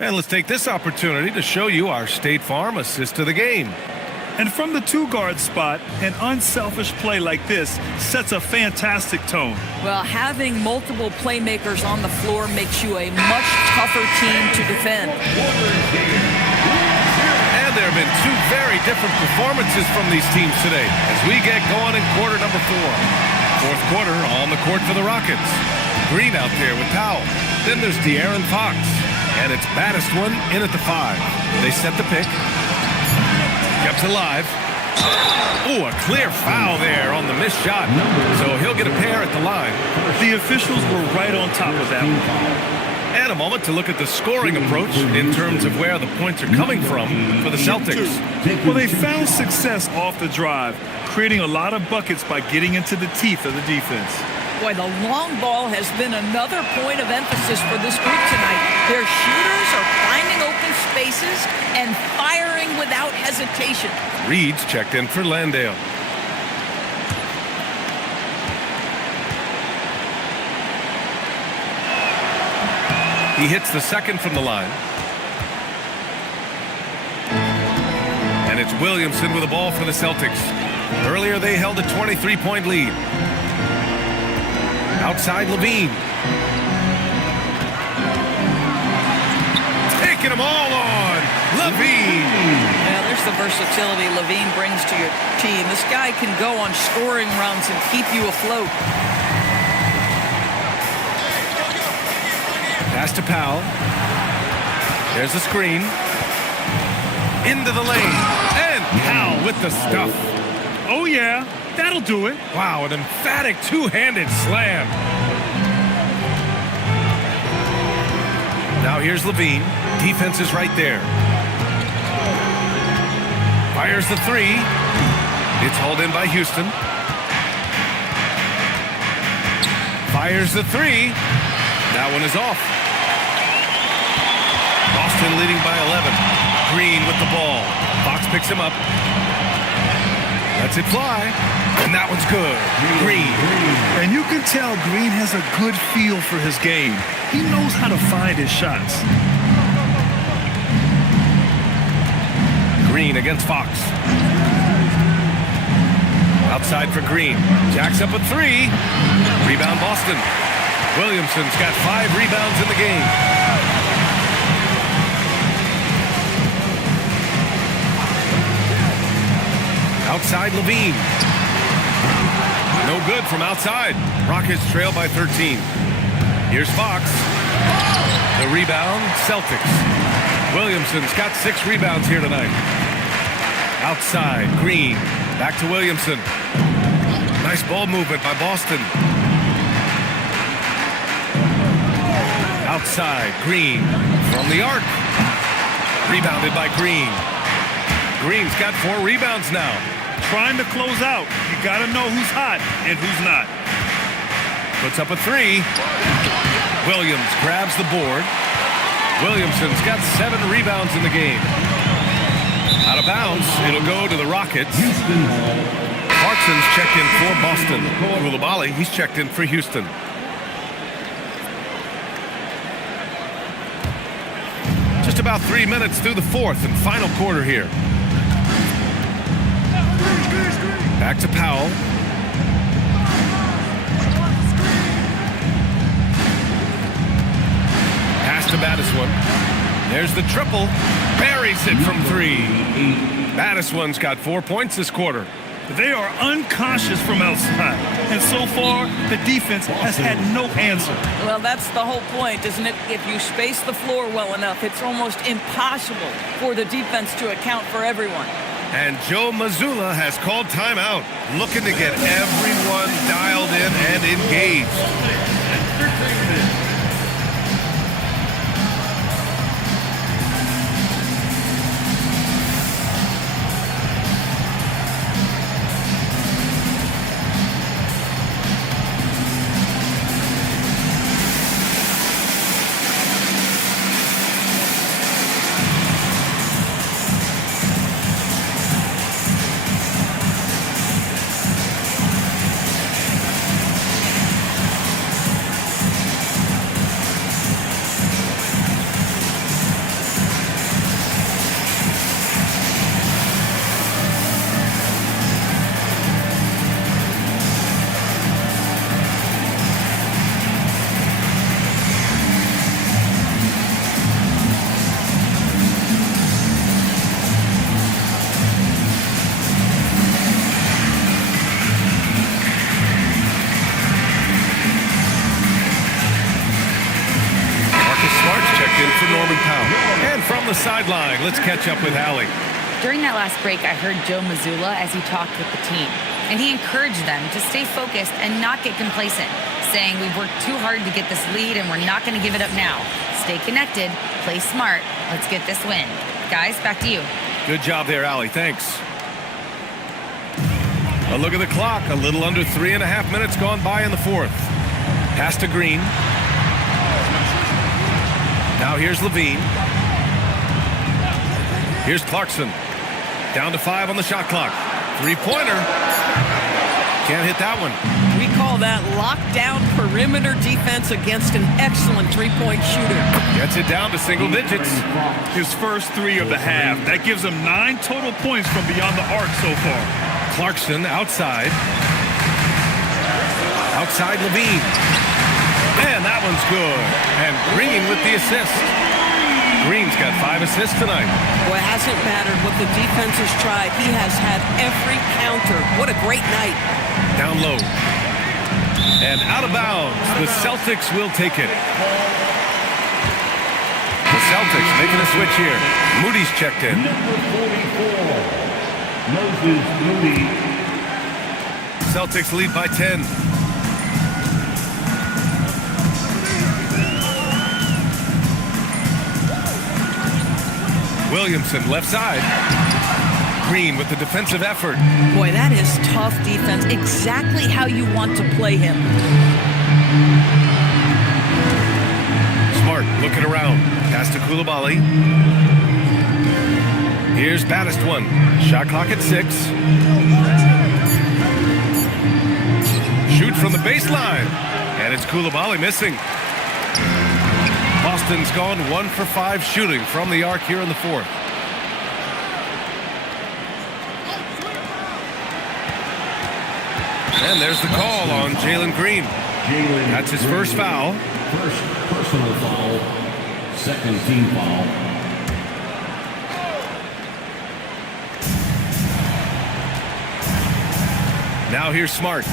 And let's take this opportunity to show you our State Farm assist to the game. And from the 2-guard spot, an unselfish play like this sets a fantastic tone. Well, having multiple playmakers on the floor makes you a much tougher team to defend. And there have been 2 very different performances from these teams today as we get going in quarter number 4. 4th quarter on the court for the Rockets. Green out there with Powell. Then there's De'Aaron Fox. And it's Baddest one in at the 5. They set the pick. Kept alive. Oh, a clear foul there on the missed shot. So he'll get a pair at the line. The officials were right on top of that one. And a moment to look at the scoring approach in terms of where the points are coming from for the Celtics. Well, they found success off the drive, creating a lot of buckets by getting into the teeth of the defense. Boy, the long ball has been another point of emphasis for this group tonight. Their shooters are finding open spaces and firing without hesitation. Reed's checked in for Landale. He hits the 2nd from the line. And it's Williamson with the ball for the Celtics. Earlier they held a 23-point lead. Outside Levine. Taking them all on. Levine. Yeah, there's the versatility Levine brings to your team. This guy can go on scoring runs and keep you afloat. Pass to Powell. There's the screen. Into the lane. And Powell with the stuff. Oh, yeah. That'll do it. Wow, an emphatic 2-handed slam. Now here's Levine. Defense is right there. Fires the 3. It's hauled in by Houston. Fires the 3. That one is off. Boston leading by 11. Green with the ball. Fox picks him up. Lets it fly. And that one's good. Green. And you can tell Green has a good feel for his game. He knows how to find his shots. Green against Fox. Outside for Green. Jacks up a three. Rebound Boston. Williamson's got 5 rebounds in the game. Outside Levine. No good from outside. Rockets trail by 13. Here's Fox. The rebound, Celtics. Williamson's got 6 rebounds here tonight. Outside, Green. Back to Williamson. Nice ball movement by Boston. Outside, Green. From the arc. Rebounded by Green. Green's got 4 rebounds now. Trying to close out. You got to know who's hot and who's not. Puts up a 3. Williams grabs the board. Williamson's got 7 rebounds in the game. Out of bounds, it'll go to the Rockets. Clarkson's checked in for Boston. Koulibaly, he's checked in for Houston. Just about 3 minutes through the 4th and final quarter here. Back to Powell. Pass to Battiswan. There's the triple. Buries it from 3. Battiswan's got 4 points this quarter. They are unconscious from outside. And so far, the defense has had no answer. Well, that's the whole point, isn't it? If you space the floor well enough, it's almost impossible for the defense to account for everyone. And Joe Mazzulla has called timeout, looking to get everyone dialed in and engaged. The sideline. Let's catch up with Allie. During that last break, I heard Joe Mazzulla as he talked with the team, and he encouraged them to stay focused and not get complacent, saying we've worked too hard to get this lead and we're not going to give it up now. Stay connected, play smart, let's get this win. Guys, back to you. Good job there, Allie. Thanks. A look at the clock. A little under 3.5 minutes gone by in the 4th. Pass to Green. Now here's Levine. Here's Clarkson. Down to 5 on the shot clock. 3-pointer. Can't hit that one. We call that lockdown perimeter defense against an excellent 3-point shooter. Gets it down to single digits. His first 3 of the half. That gives him 9 total points from beyond the arc so far. Clarkson outside. Outside Levine. Man, that one's good. And Green with the assist. Green's got 5 assists tonight. Boy, it hasn't mattered what the defense has tried. He has had every counter. What a great night. Down low. And out of bounds. The Celtics will take it. The Celtics making a switch here. Moody's checked in. Number 44, Moses Moody. Celtics lead by 10. Williamson, left side. Green with the defensive effort. Boy, that is tough defense. Exactly how you want to play him. Smart looking around. Pass to Koulibaly. Here's Battiswan. Shot clock at 6. shoot from the baseline. And it's Coulibaly missing. Boston's gone 1 for 5 shooting from the arc here in the fourth. And there's the call on Jalen Green. That's his first foul. First personal foul, second team foul. Now here's Smart.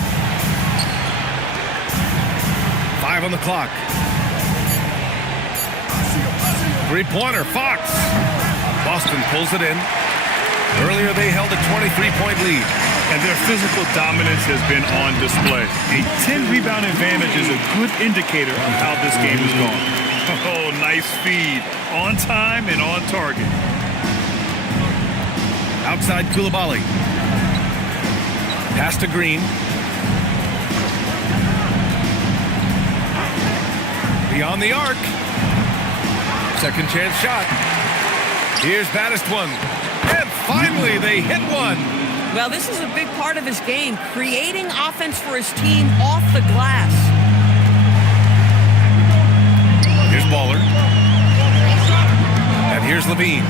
5 on the clock. Three-pointer, Fox. Boston pulls it in. Earlier they held a 23-point lead. And their physical dominance has been on display. A 10-rebound advantage is a good indicator of how this game is going. Oh, nice feed. On time and on target. Outside Coulibaly. Pass to Green. Beyond the arc. Second chance shot. Here's Baddest one. And finally they hit one. Well, this is a big part of his game, creating offense for his team off the glass. Here's Baller. And here's Levine.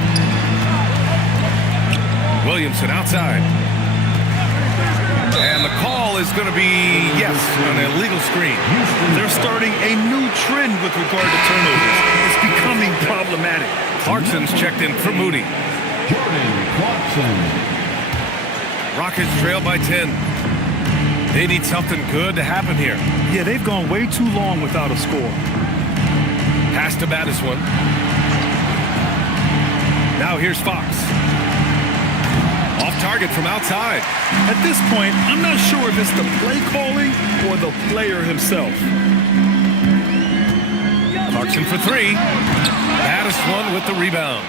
Williamson outside. And the call is going to be, yes, an illegal screen. They're starting a new trend with regard to turnovers. It's becoming problematic. Clarkson's checked in for Moody. Jordan Clarkson. Rockets trail by 10. They need something good to happen here. Yeah, they've gone way too long without a score. Pass to Baddest one. Now here's Fox. Off target from outside. At this point, I'm not sure if it's the play calling or the player himself. Clarkson for 3. Baddest one with the rebound.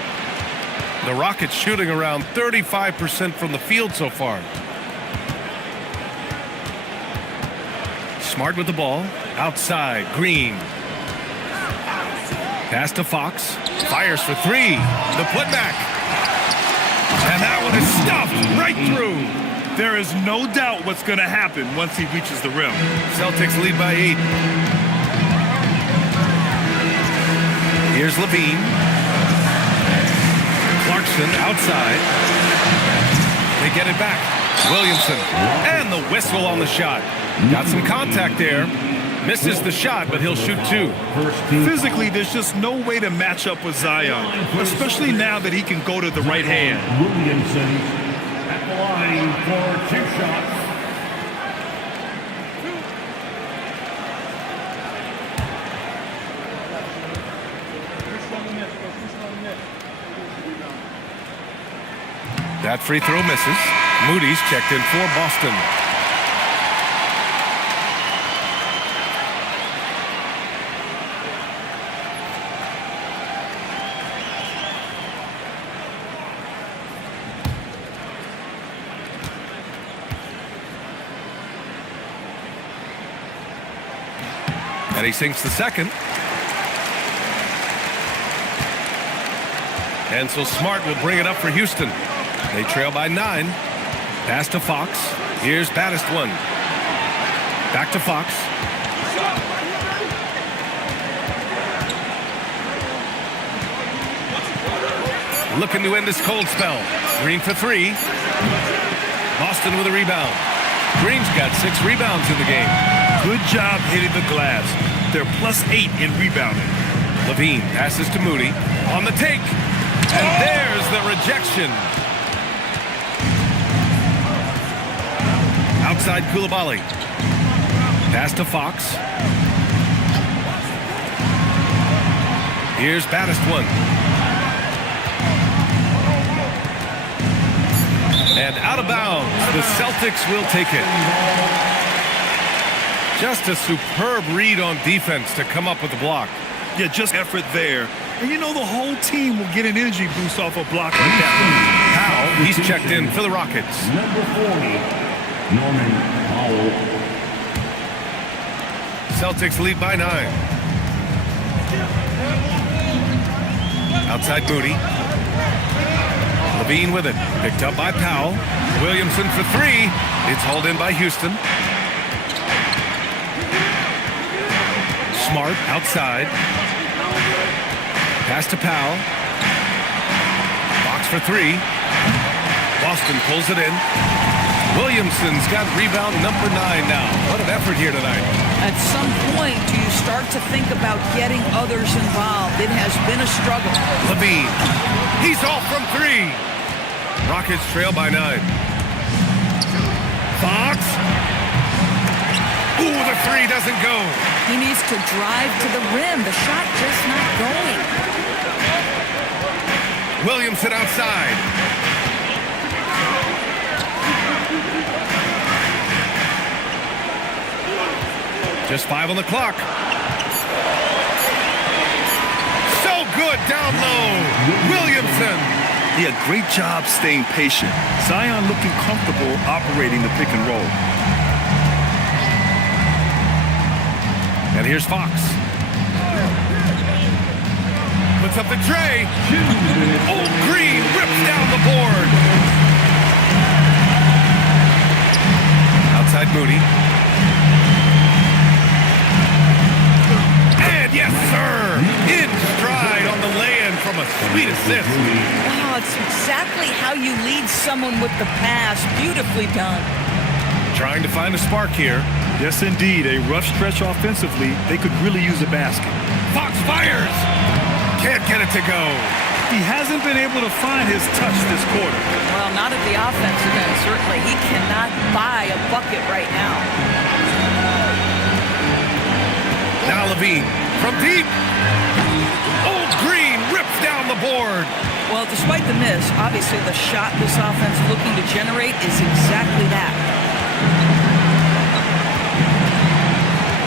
The Rockets shooting around 35% from the field so far. Smart with the ball. Outside, Green. Pass to Fox. Fires for 3. The putback. And that one is stuffed right through. There is no doubt what's going to happen once he reaches the rim. Celtics lead by 8. Here's Levine. Clarkson outside. They get it back. Williamson. And the whistle on the shot. Got some contact there. Misses the shot, but he'll shoot 2. Physically, there's just no way to match up with Zion, especially now that he can go to the right hand. Williamson at the line for 2 shots. That free throw misses. Moody's checked in for Boston. And he sinks the second. And so Smart will bring it up for Houston. They trail by 9. Pass to Fox. Here's Baddest one. Back to Fox. Looking to end this cold spell. Green for 3. Boston with a rebound. Green's got 6 rebounds in the game. Good job hitting the glass. They're +8 in rebounding. Levine passes to Moody. On the take. And there's the rejection. Outside Coulibaly. Pass to Fox. Here's Baddest one. And out of bounds. The Celtics will take it. Just a superb read on defense to come up with the block. Yeah, just effort there. And you know the whole team will get an energy boost off a block like that. Powell, he's checked in for the Rockets. Number 40. Norman Powell. Celtics lead by 9. Outside Moody. Levine with it. Picked up by Powell. Williamson for 3. It's hauled in by Houston. Smart outside. Pass to Powell. Box for three. Boston pulls it in. Williamson's got rebound number 9 now. What an effort here tonight. At some point, do you start to think about getting others involved? It has been a struggle. Levine. He's off from 3. Rockets trail by 9. Fox. Ooh, the 3 doesn't go. He needs to drive to the rim. The shot just not going. Williamson outside. Just 5 on the clock. So good down low. Williamson. He had great job staying patient. Zion looking comfortable operating the pick and roll. And here's Fox. Puts up the tray. Old Green rips down the board. Outside Moody. And yes, sir. In stride on the lay-in from a sweet assist. Oh, it's exactly how you lead someone with the pass. Beautifully done. Trying to find a spark here. Yes, indeed. A rough stretch offensively. They could really use a basket. Fox fires. Can't get it to go. He hasn't been able to find his touch this quarter. Well, not at the offensive end, certainly. He cannot buy a bucket right now. Now Levine from deep. Old Green rips down the board. Well, despite the miss, obviously the shot this offense looking to generate is exactly that.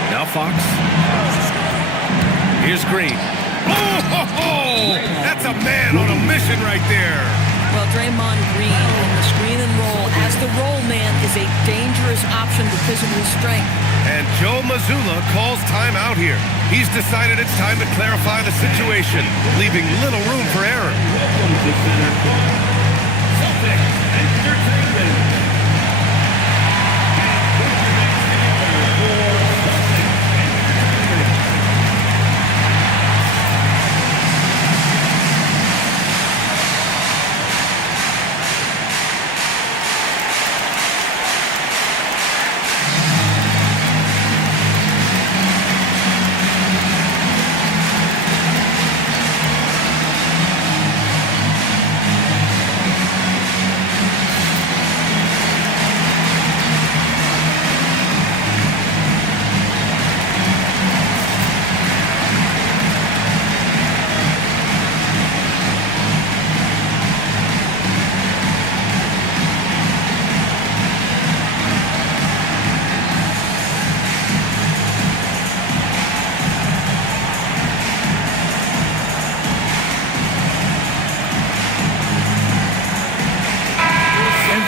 Now Fox. Here's Green. Oh, that's a man on a mission right there. Well, Draymond Green in the screen and roll as the roll man is a dangerous option because of his strength. And Joe Mazzulla calls timeout here. He's decided it's time to clarify the situation, leaving little room for error. Celtics Entertainment.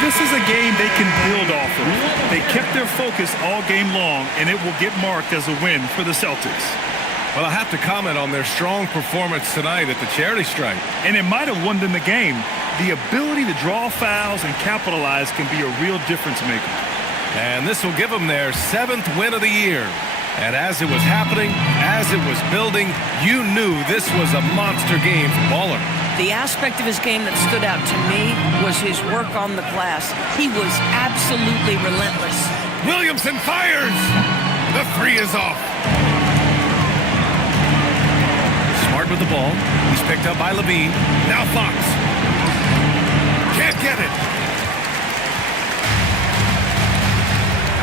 This is a game they can build off of. They kept their focus all game long, and it will get marked as a win for the Celtics. Well, I have to comment on their strong performance tonight at the charity stripe. And it might have won them the game. The ability to draw fouls and capitalize can be a real difference maker. And this will give them their 7th win of the year. And as it was happening, as it was building, you knew this was a monster game for Baller. The aspect of his game that stood out to me was his work on the glass. He was absolutely relentless. Williamson fires! The 3 is off. Smart with the ball. He's picked up by Levine. Now Fox. Can't get it.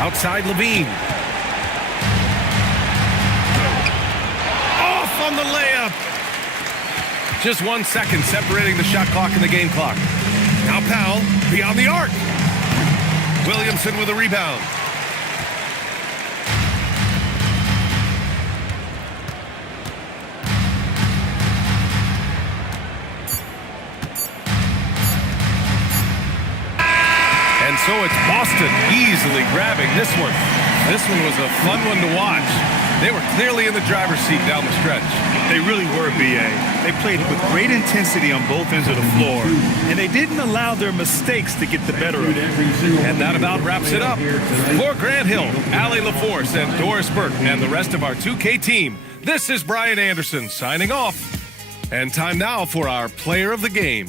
Outside Levine. Off on the layup. Just 1 second separating the shot clock and the game clock. Now Powell beyond the arc. Williamson with a rebound. And so it's Boston easily grabbing this one. This one was a fun one to watch. They were clearly in the driver's seat down the stretch. They really were, B.A. They played with great intensity on both ends of the floor, and they didn't allow their mistakes to get the better of them. And that about wraps it up. For Grant Hill, Allie LaForce, and Doris Burke, and the rest of our 2K team, this is Brian Anderson signing off. And time now for our player of the game.